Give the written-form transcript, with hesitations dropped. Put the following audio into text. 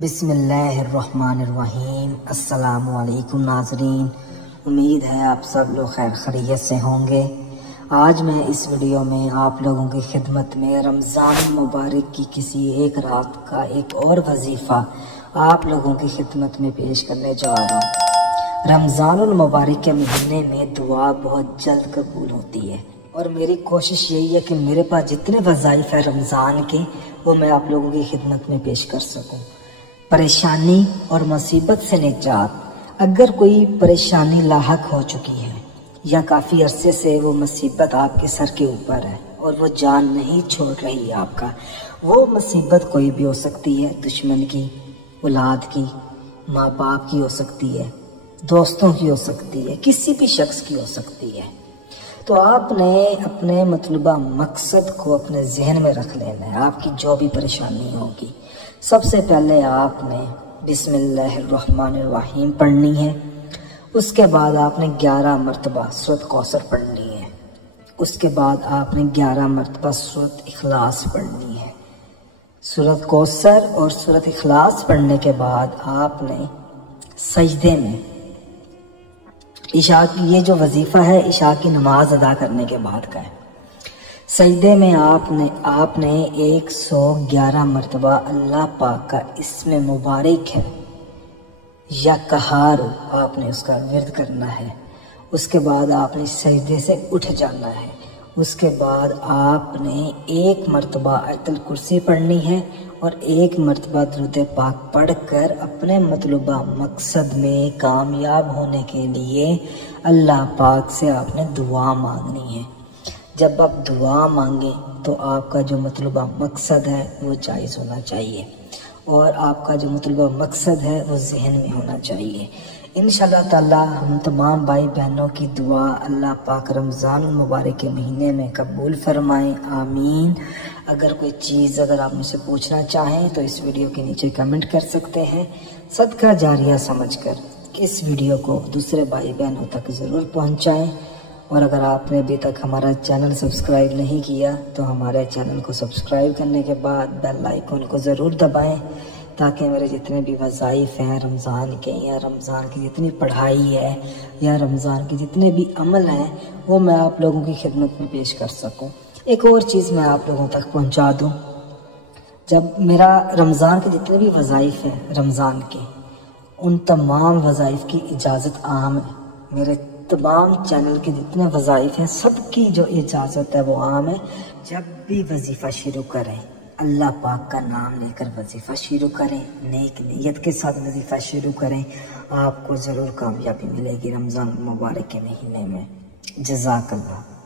بسم اللہ الرحمن الرحیم۔ السلام علیکم ناظرین، امید ہے آپ سب لوگ خیر خیریت سے ہوں گے۔ آج میں اس ویڈیو میں آپ لوگوں کی خدمت میں رمضان المبارک کی کسی ایک رات کا ایک اور وظیفہ آپ لوگوں کی خدمت میں پیش کرنے جا رہا ہوں۔ رمضان المبارک کے مہینے میں دعا بہت جلد قبول ہوتی ہے، اور میری کوشش یہی ہے کہ میرے پاس جتنے وظائف ہیں رمضان کے وہ میں آپ لوگوں کی خدمت میں پیش کر سکوں۔ پریشانی اور مصیبت سے نجات۔ اگر کوئی پریشانی لاحق ہو چکی ہے یا کافی عرصے سے وہ مصیبت آپ کے سر کے اوپر ہے اور وہ جان نہیں چھوڑ رہی آپ کا، وہ مصیبت کوئی بھی ہو سکتی ہے، دشمن کی، اولاد کی، ماں باپ کی ہو سکتی ہے، دوستوں کی ہو سکتی ہے، کسی بھی شخص کی ہو سکتی ہے۔ تو آپ نے اپنے مطلوبہ مقصد کو اپنے ذہن میں رکھ لینا ہے۔ آپ کی جو بھی پریشانی ہوگی، سب سے پہلے آپ نے بسم اللہ الرحمن الرحیم پڑھنی ہے۔ اس کے بعد آپ نے 11 مرتبہ سورۃ کوثر پڑھنی ہے۔ اس کے بعد آپ نے 11 مرتبہ سورۃ اخلاص پڑھنی ہے۔ سورۃ کوثر اور سورۃ اخلاص پڑھنے کے بعد آپ نے سجدے میں عشاء کی، یہ جو وظیفہ ہے عشاء کی نماز ادا کرنے کے بعد کا ہے، سجدے میں آپ نے 111 مرتبہ اللہ پاک کا اسم مبارک ہے یا قہار، آپ نے اس کا ورد کرنا ہے۔ اس کے بعد آپ نے سجدے سے اٹھ جانا ہے۔ اس کے بعد آپ نے 1 مرتبہ آیت الکرسی پڑھنی ہے اور 1 مرتبہ درود پاک پڑھ کر اپنے مطلوبہ مقصد میں کامیاب ہونے کے لیے اللہ پاک سے آپ نے دعا مانگنی ہے۔ جب آپ دعا مانگیں تو آپ کا جو مطلوبہ مقصد ہے وہ جائز ہونا چاہیے، اور آپ کا جو مطلوبہ مقصد ہے وہ ذہن میں ہونا چاہیے۔ انشاءاللہ تعالی ہم تمام بھائی بہنوں کی دعا اللہ پاک رمضان المبارک کے مہینے میں قبول فرمائیں، آمین۔ اگر کوئی چیز آپ مجھ سے پوچھنا چاہیں تو اس ویڈیو کے نیچے کمنٹ کر سکتے ہیں۔ صدقہ جاریہ سمجھ کر اس ویڈیو کو دوسرے بھائی بہنوں تک ضرور پہنچائیں، اور اگر آپ نے ابھی تک ہمارا چینل سبسکرائب نہیں کیا تو ہمارے چینل کو سبسکرائب کرنے کے بعد بیل آئیکن کو ضرور دبائیں، تاکہ میرے جتنے بھی وظائف ہیں رمضان کے، یا رمضان کی جتنی پڑھائی ہے، یا رمضان کے جتنے بھی عمل ہیں، وہ میں آپ لوگوں کی خدمت میں پیش کر سکوں۔ ایک اور چیز میں آپ لوگوں تک پہنچا دوں، جب میرا رمضان کے جتنے بھی وظائف ہیں رمضان کے، ان تمام وظائف کی اجازت عام ہے۔ میرے تمام چینل کے جتنے وظائف ہیں سب کی جو اجازت ہے وہ عام ہے۔ جب بھی وظیفہ شروع کریں اللہ پاک کا نام لے کر وظیفہ شروع کریں، نیک نیت کے ساتھ وظیفہ شروع کریں، آپ کو ضرور کامیابی ملے گی رمضان مبارک کے مہینے میں۔ جزاک اللہ۔